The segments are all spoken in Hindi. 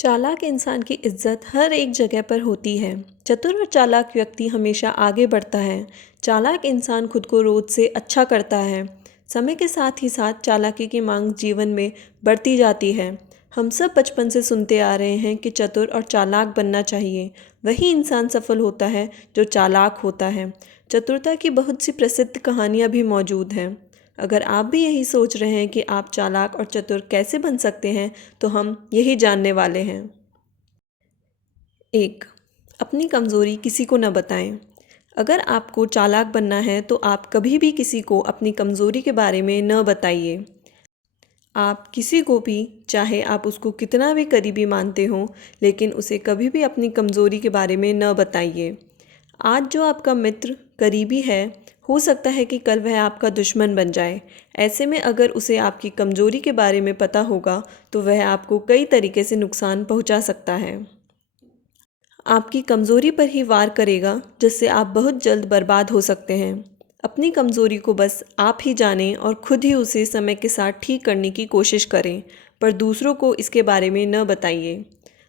चालाक इंसान की इज्जत हर एक जगह पर होती है। चतुर और चालाक व्यक्ति हमेशा आगे बढ़ता है। चालाक इंसान खुद को रोज से अच्छा करता है। समय के साथ ही साथ चालाकी की मांग जीवन में बढ़ती जाती है। हम सब बचपन से सुनते आ रहे हैं कि चतुर और चालाक बनना चाहिए। वही इंसान सफल होता है जो चालाक होता है। चतुरता की बहुत सी प्रसिद्ध कहानियाँ भी मौजूद हैं। अगर आप भी यही सोच रहे हैं कि आप चालाक और चतुर कैसे बन सकते हैं, तो हम यही जानने वाले हैं। 1. अपनी कमज़ोरी किसी को न बताएं। अगर आपको चालाक बनना है तो आप कभी भी किसी को अपनी कमज़ोरी के बारे में न बताइए। आप किसी को भी, चाहे आप उसको कितना भी करीबी मानते हो, लेकिन उसे कभी भी अपनी कमज़ोरी के बारे में न बताइए। आज जो आपका मित्र करीबी है, हो सकता है कि कल वह आपका दुश्मन बन जाए। ऐसे में अगर उसे आपकी कमज़ोरी के बारे में पता होगा तो वह आपको कई तरीके से नुकसान पहुंचा सकता है। आपकी कमज़ोरी पर ही वार करेगा, जिससे आप बहुत जल्द बर्बाद हो सकते हैं। अपनी कमज़ोरी को बस आप ही जानें और खुद ही उसे समय के साथ ठीक करने की कोशिश करें, पर दूसरों को इसके बारे में न बताइए।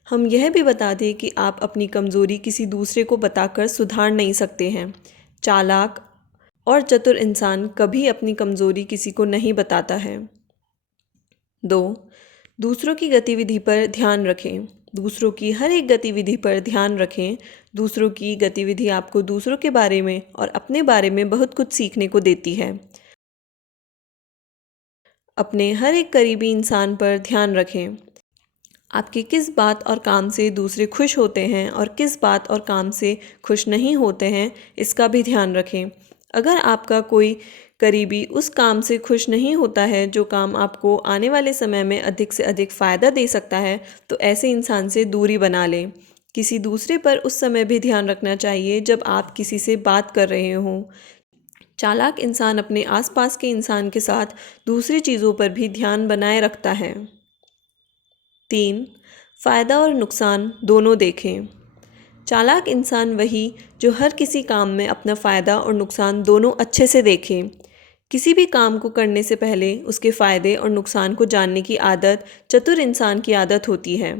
हम यह भी बता दें कि आप अपनी कमज़ोरी किसी दूसरे को बताकर सुधार नहीं सकते हैं। चालाक और चतुर इंसान कभी अपनी कमज़ोरी किसी को नहीं बताता है। 2. दूसरों की गतिविधि पर ध्यान रखें। दूसरों की हर एक गतिविधि पर ध्यान रखें। दूसरों की गतिविधि आपको दूसरों के बारे में और अपने बारे में बहुत कुछ सीखने को देती है। अपने हर एक करीबी इंसान पर ध्यान रखें। आपके किस बात और काम से दूसरे खुश होते हैं और किस बात और काम से खुश नहीं होते हैं, इसका भी ध्यान रखें। अगर आपका कोई करीबी उस काम से खुश नहीं होता है जो काम आपको आने वाले समय में अधिक से अधिक फ़ायदा दे सकता है, तो ऐसे इंसान से दूरी बना लें। किसी दूसरे पर उस समय भी ध्यान रखना चाहिए जब आप किसी से बात कर रहे हों। चालाक इंसान अपने आसपास के इंसान के साथ दूसरी चीज़ों पर भी ध्यान बनाए रखता है। 3. फ़ायदा और नुकसान दोनों देखें। चालाक इंसान वही जो हर किसी काम में अपना फ़ायदा और नुकसान दोनों अच्छे से देखे। किसी भी काम को करने से पहले उसके फ़ायदे और नुकसान को जानने की आदत चतुर इंसान की आदत होती है।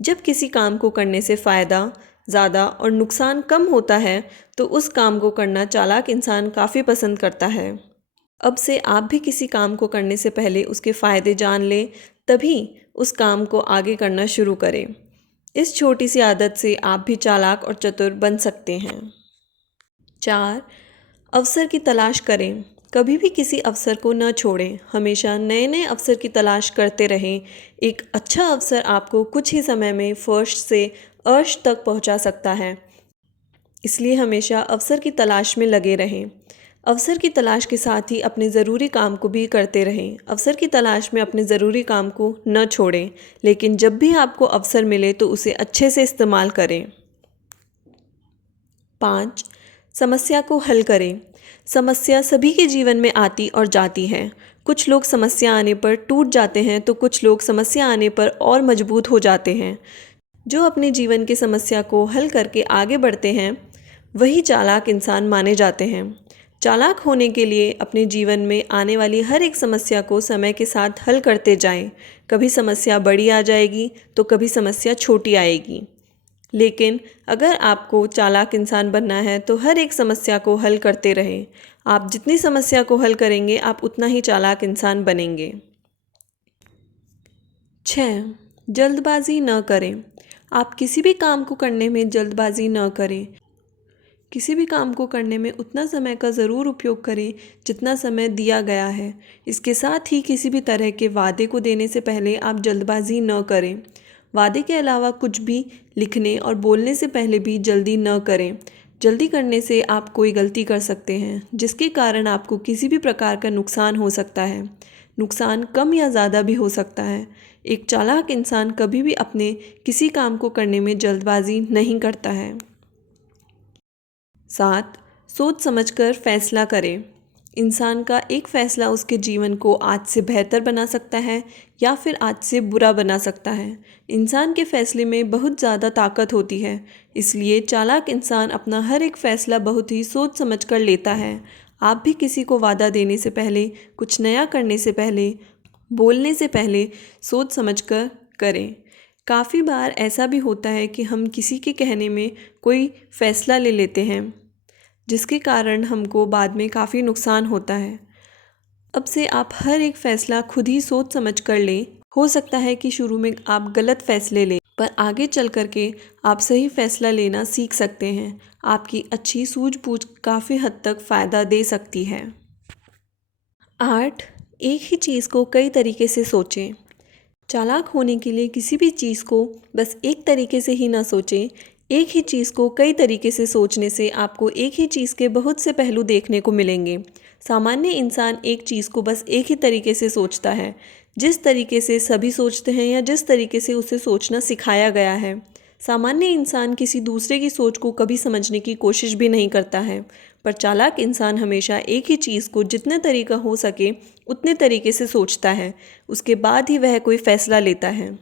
जब किसी काम को करने से फ़ायदा ज़्यादा और नुकसान कम होता है, तो उस काम को करना चालाक इंसान काफ़ी पसंद करता है। अब से आप भी किसी काम को करने से पहले उसके फ़ायदे जान लें, तभी उस काम को आगे करना शुरू करें। इस छोटी सी आदत से आप भी चालाक और चतुर बन सकते हैं। 4. अवसर की तलाश करें। कभी भी किसी अवसर को न छोड़ें। हमेशा नए नए अवसर की तलाश करते रहें। एक अच्छा अवसर आपको कुछ ही समय में फर्स्ट से अर्श तक पहुंचा सकता है। इसलिए हमेशा अवसर की तलाश में लगे रहें। अवसर की तलाश के साथ ही अपने ज़रूरी काम को भी करते रहें। अवसर की तलाश में अपने ज़रूरी काम को न छोड़ें, लेकिन जब भी आपको अवसर मिले तो उसे अच्छे से इस्तेमाल करें। 5. समस्या को हल करें। समस्या सभी के जीवन में आती और जाती है। कुछ लोग समस्या आने पर टूट जाते हैं तो कुछ लोग समस्या आने पर और मजबूत हो जाते हैं। जो अपने जीवन की समस्या को हल करके आगे बढ़ते हैं, वही चालाक इंसान माने जाते हैं। चालाक होने के लिए अपने जीवन में आने वाली हर एक समस्या को समय के साथ हल करते जाएं। कभी समस्या बड़ी आ जाएगी तो कभी समस्या छोटी आएगी। लेकिन अगर आपको चालाक इंसान बनना है तो हर एक समस्या को हल करते रहें। आप जितनी समस्या को हल करेंगे, आप उतना ही चालाक इंसान बनेंगे। 6. जल्दबाजी न करें। आप किसी भी काम को करने में जल्दबाजी न करें। किसी भी काम को करने में उतना समय का ज़रूर उपयोग करें जितना समय दिया गया है। इसके साथ ही किसी भी तरह के वादे को देने से पहले आप जल्दबाजी न करें। वादे के अलावा कुछ भी लिखने और बोलने से पहले भी जल्दी न करें। जल्दी करने से आप कोई गलती कर सकते हैं, जिसके कारण आपको किसी भी प्रकार का नुकसान हो सकता है। नुकसान कम या ज़्यादा भी हो सकता है। एक चालाक इंसान कभी भी अपने किसी काम को करने में जल्दबाजी नहीं करता है। 7. सोच समझकर फैसला करें। इंसान का एक फ़ैसला उसके जीवन को आज से बेहतर बना सकता है या फिर आज से बुरा बना सकता है। इंसान के फ़ैसले में बहुत ज़्यादा ताकत होती है, इसलिए चालाक इंसान अपना हर एक फ़ैसला बहुत ही सोच समझकर लेता है। आप भी किसी को वादा देने से पहले, कुछ नया करने से पहले, बोलने से पहले सोच समझकर करें। काफ़ी बार ऐसा भी होता है कि हम किसी के कहने में कोई फ़ैसला ले लेते हैं जिसके कारण हमको बाद में काफ़ी नुकसान होता है। अब से आप हर एक फ़ैसला खुद ही सोच समझ कर लें। हो सकता है कि शुरू में आप गलत फ़ैसले लें, पर आगे चल कर के आप सही फ़ैसला लेना सीख सकते हैं। आपकी अच्छी सूझबूझ काफ़ी हद तक फ़ायदा दे सकती है। 8, एक ही चीज़ को कई तरीके से सोचें। चालाक होने के लिए किसी भी चीज़ को बस एक तरीके से ही ना सोचें। एक ही चीज़ को कई तरीके से सोचने से आपको एक ही चीज़ के बहुत से पहलू देखने को मिलेंगे। सामान्य इंसान एक चीज़ को बस एक ही तरीके से सोचता है, जिस तरीके से सभी सोचते हैं या जिस तरीके से उसे सोचना सिखाया गया है। सामान्य इंसान किसी दूसरे की सोच को कभी समझने की कोशिश भी नहीं करता है, पर चालाक इंसान हमेशा एक ही चीज़ को जितने तरीका हो सके उतने तरीके से सोचता है, उसके बाद ही वह कोई फ़ैसला लेता है।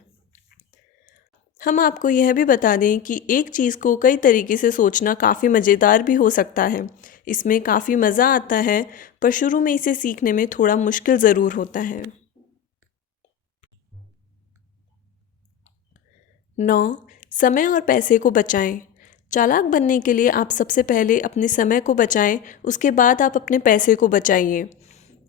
हम आपको यह भी बता दें कि एक चीज़ को कई तरीके से सोचना काफ़ी मज़ेदार भी हो सकता है। इसमें काफ़ी मज़ा आता है, पर शुरू में इसे सीखने में थोड़ा मुश्किल ज़रूर होता है। 9, समय और पैसे को बचाएं। चालाक बनने के लिए आप सबसे पहले अपने समय को बचाएं, उसके बाद आप अपने पैसे को बचाइए।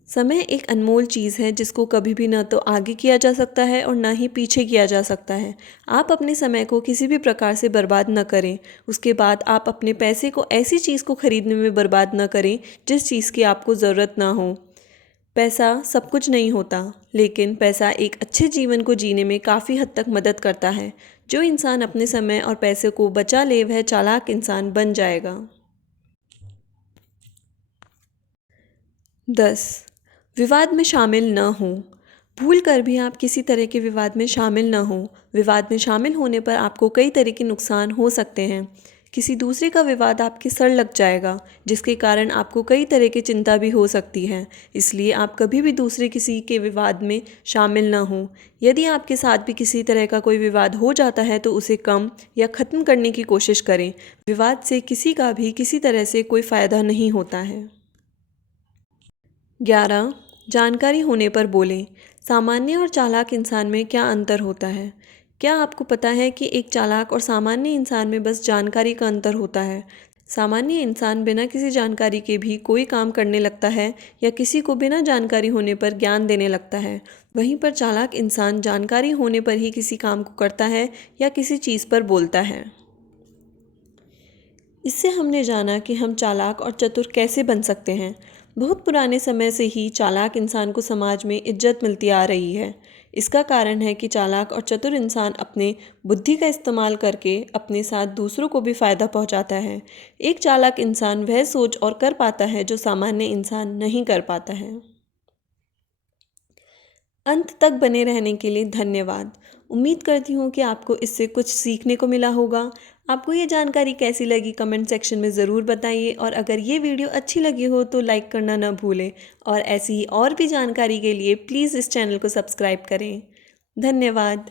समय एक अनमोल चीज़ है जिसको कभी भी ना तो आगे किया जा सकता है और ना ही पीछे किया जा सकता है। आप अपने समय को किसी भी प्रकार से बर्बाद न करें। उसके बाद आप अपने पैसे को ऐसी चीज़ को खरीदने में बर्बाद न करें जिस चीज़ की आपको ज़रूरत ना हो। पैसा सब कुछ नहीं होता, लेकिन पैसा एक अच्छे जीवन को जीने में काफ़ी हद तक मदद करता है। जो इंसान अपने समय और पैसे को बचा ले वह चालाक इंसान बन जाएगा। 10, विवाद में शामिल न हों। भूल कर भी आप किसी तरह के विवाद में शामिल न हों। विवाद में शामिल होने पर आपको कई तरह के नुकसान हो सकते हैं। किसी दूसरे का विवाद आपके सर लग जाएगा, जिसके कारण आपको कई तरह की चिंता भी हो सकती है। इसलिए आप कभी भी दूसरे किसी के विवाद में शामिल न हों। यदि आपके साथ भी किसी तरह का कोई विवाद हो जाता है तो उसे कम या ख़त्म करने की कोशिश करें। विवाद से किसी का भी किसी तरह से कोई फ़ायदा नहीं होता है। 11, जानकारी होने पर बोलें। सामान्य और चालाक इंसान में क्या अंतर होता है? क्या आपको पता है कि एक चालाक और सामान्य इंसान में बस जानकारी का अंतर होता है? सामान्य इंसान बिना किसी जानकारी के भी कोई काम करने लगता है या किसी को बिना जानकारी होने पर ज्ञान देने लगता है। वहीं पर चालाक इंसान जानकारी होने पर ही किसी काम को करता है या किसी चीज़ पर बोलता है। इससे हमने जाना कि हम चालाक और चतुर कैसे बन सकते हैं। बहुत पुराने समय से ही चालाक इंसान को समाज में इज्जत मिलती आ रही है। इसका कारण है कि चालाक और चतुर इंसान अपने बुद्धि का इस्तेमाल करके अपने साथ दूसरों को भी फ़ायदा पहुंचाता है। एक चालाक इंसान वह सोच और कर पाता है जो सामान्य इंसान नहीं कर पाता है। अंत तक बने रहने के लिए धन्यवाद। उम्मीद करती हूँ कि आपको इससे कुछ सीखने को मिला होगा। आपको ये जानकारी कैसी लगी कमेंट सेक्शन में ज़रूर बताइए, और अगर ये वीडियो अच्छी लगी हो तो लाइक करना ना भूलें, और ऐसी ही और भी जानकारी के लिए प्लीज़ इस चैनल को सब्सक्राइब करें। धन्यवाद।